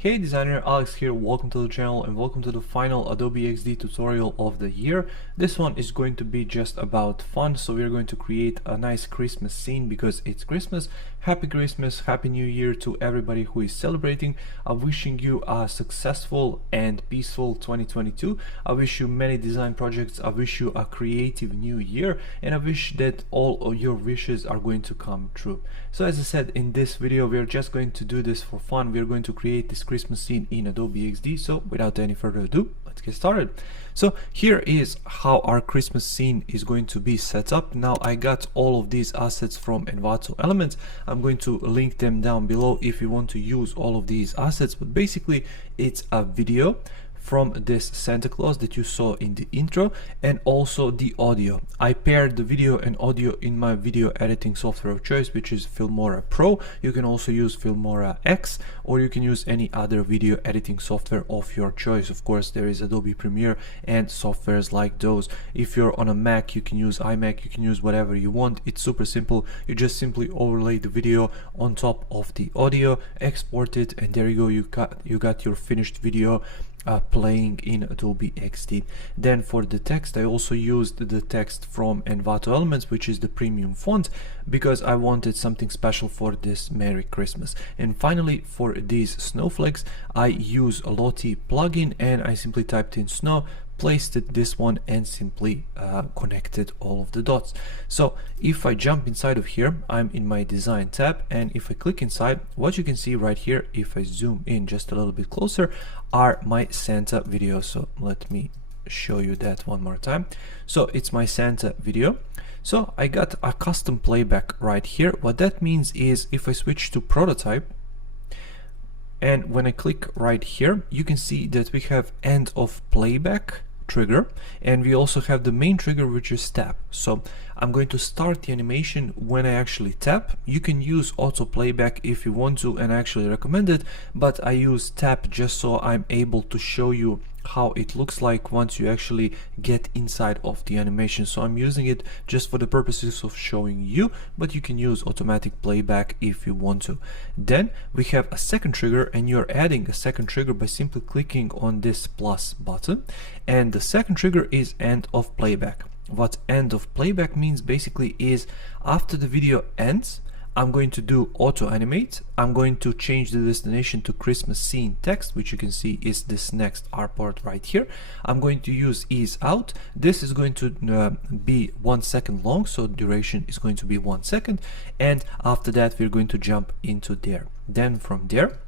Hey designer, Alex here, welcome to the channel and welcome to the final Adobe Xd tutorial of the year. This one is going to be just about fun, so we're going to create a nice Christmas scene because it's Christmas. Happy Christmas, Happy New Year to everybody who is celebrating. I'm wishing you a successful and peaceful 2022. I wish you many design projects, I wish you a creative new year, and I wish that all of your wishes are going to come true. So as I said, in this video we're just going to do this for fun. We're going to create this Christmas scene in Adobe Xd. So without any further ado, let's get started. So here is how our Christmas scene is going to be set up. Now I got all of these assets from Envato Elements. I'm going to link them down below if you want to use all of these assets, but basically it's a video from this Santa Claus that you saw in the intro, and also the audio. I paired the video and audio in my video editing software of choice, which is Filmora Pro. You can also use Filmora X, or you can use any other video editing software of your choice. Of course, there is Adobe Premiere and softwares like those. If you're on a Mac, you can use iMac, you can use whatever you want. It's super simple. You just simply overlay the video on top of the audio, export it, and there you go. You got your finished video playing in Adobe Xd. Then for the text, I also used the text from Envato Elements, which is the premium font, because I wanted something special for this Merry Christmas. And finally, for these snowflakes, I use a Lottie plugin, and I simply typed in snow, placed it this one, and simply connected all of the dots. So if I jump inside of here, I'm in my design tab, and if I click inside, what you can see right here, if I zoom in just a little bit closer, are my Santa videos. So let me show you that one more time. So it's my Santa video. So I got a custom playback right here. What that means is if I switch to prototype, and when I click right here, you can see that we have end of playback trigger, and we also have the main trigger, which is tap. So I'm going to start the animation when I actually tap. You can use auto playback if you want to, and I actually recommend it, but I use tap just so I'm able to show you how it looks like once you actually get inside of the animation. So I'm using it just for the purposes of showing you, but you can use automatic playback if you want to. Then we have a second trigger, and you're adding a second trigger by simply clicking on this plus button, and the second trigger is end of playback. What end of playback means basically is after the video ends, I'm going to do auto animate. I'm going to change the destination to Christmas scene text, which you can see is this next artboard right here. I'm going to use ease out. This is going to be 1 second long, so duration is going to be 1 second, and after that we're going to jump into there. Then from there,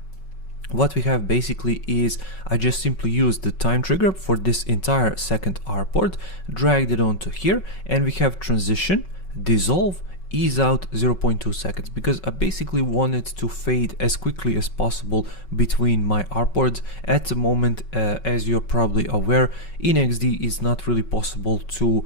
what we have basically is I just simply used the time trigger for this entire second artboard, dragged it onto here, and we have transition, dissolve, ease out 0.2 seconds, because I basically wanted to fade as quickly as possible between my artboards. At the moment, as you're probably aware, in XD it's not really possible to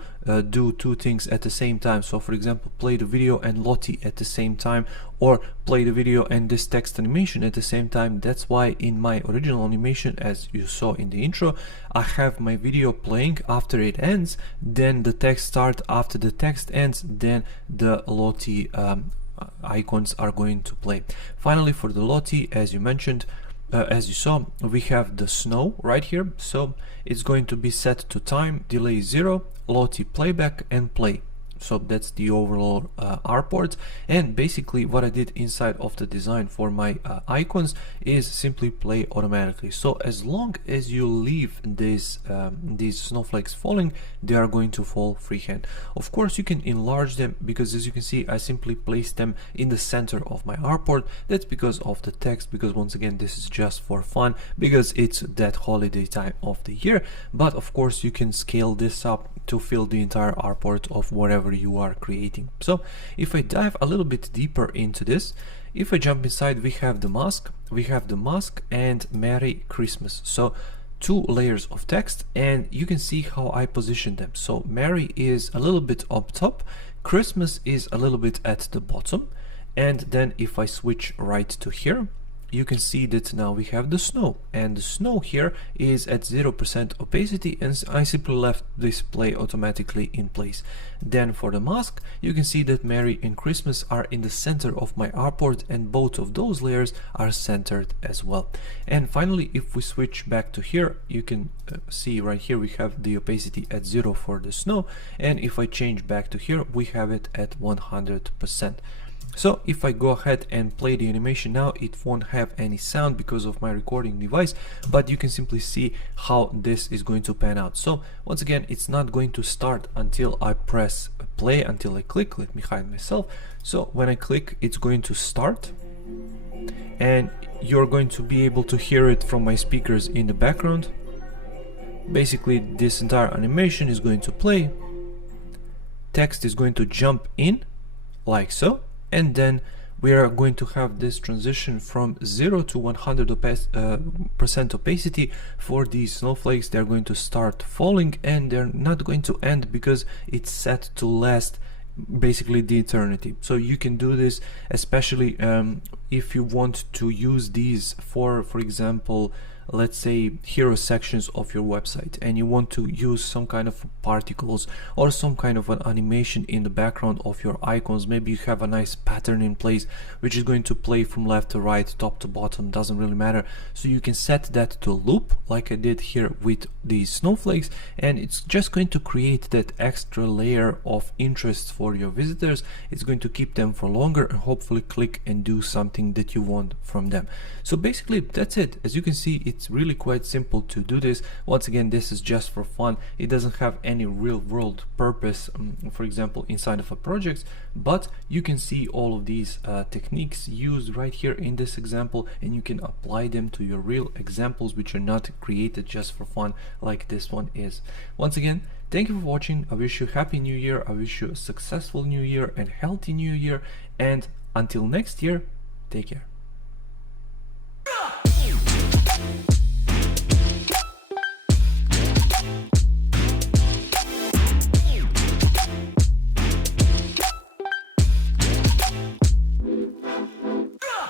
do two things at the same time. So for example, play the video and Lottie at the same time, or play the video and this text animation at the same time. That's why in my original animation, as you saw in the intro, I have my video playing, after it ends, then the text starts, after the text ends, then the Lottie icons are going to play. Finally, for the Lottie, as you mentioned, as you saw, we have the snow right here, so it's going to be set to time, delay 0, Lottie playback, and play. So that's the overall artboard. And basically what I did inside of the design for my icons is simply play automatically. So as long as you leave these snowflakes falling, they are going to fall freehand. Of course you can enlarge them, because as you can see, I simply placed them in the center of my artboard. That's because of the text, because once again this is just for fun, because it's that holiday time of the year. But of course you can scale this up to fill the entire artboard of whatever you are creating. So if I dive a little bit deeper into this, if I jump inside, we have the mask and Merry Christmas. So 2 layers of text, and you can see how I position them. So Merry is a little bit up top, Christmas is a little bit at the bottom, and then if I switch right to here, you can see that now we have the snow, and the snow here is at 0% opacity, and I simply left this play automatically in place. Then for the mask, you can see that Merry and Christmas are in the center of my artboard, and both of those layers are centered as well. And finally, if we switch back to here, you can see right here we have the opacity at 0 for the snow, and if I change back to here, we have it at 100%. So if I go ahead and play the animation now, it won't have any sound because of my recording device, but you can simply see how this is going to pan out. So once again, it's not going to start until I press play, until I click. Let me hide myself. So when I click, it's going to start, and you're going to be able to hear it from my speakers in the background. Basically, this entire animation is going to play. Text is going to jump in like so. And then we are going to have this transition from 0 to 100% opacity for these snowflakes. They're going to start falling, and they're not going to end because it's set to last basically the eternity. So you can do this, especially if you want to use these for example, let's say hero sections of your website, and you want to use some kind of particles or some kind of an animation in the background of your icons. Maybe you have a nice pattern in place which is going to play from left to right, top to bottom, doesn't really matter. So you can set that to loop like I did here with these snowflakes, and it's just going to create that extra layer of interest for your visitors. It's going to keep them for longer and hopefully click and do something that you want from them. So basically that's it. As you can see, it's really quite simple to do this. Once again, this is just for fun. It doesn't have any real world purpose, for example, inside of a project, but you can see all of these techniques used right here in this example, and you can apply them to your real examples which are not created just for fun like this one is. Once again, thank you for watching. I wish you a happy new year. I wish you a successful new year and healthy new year, and until next year, take care.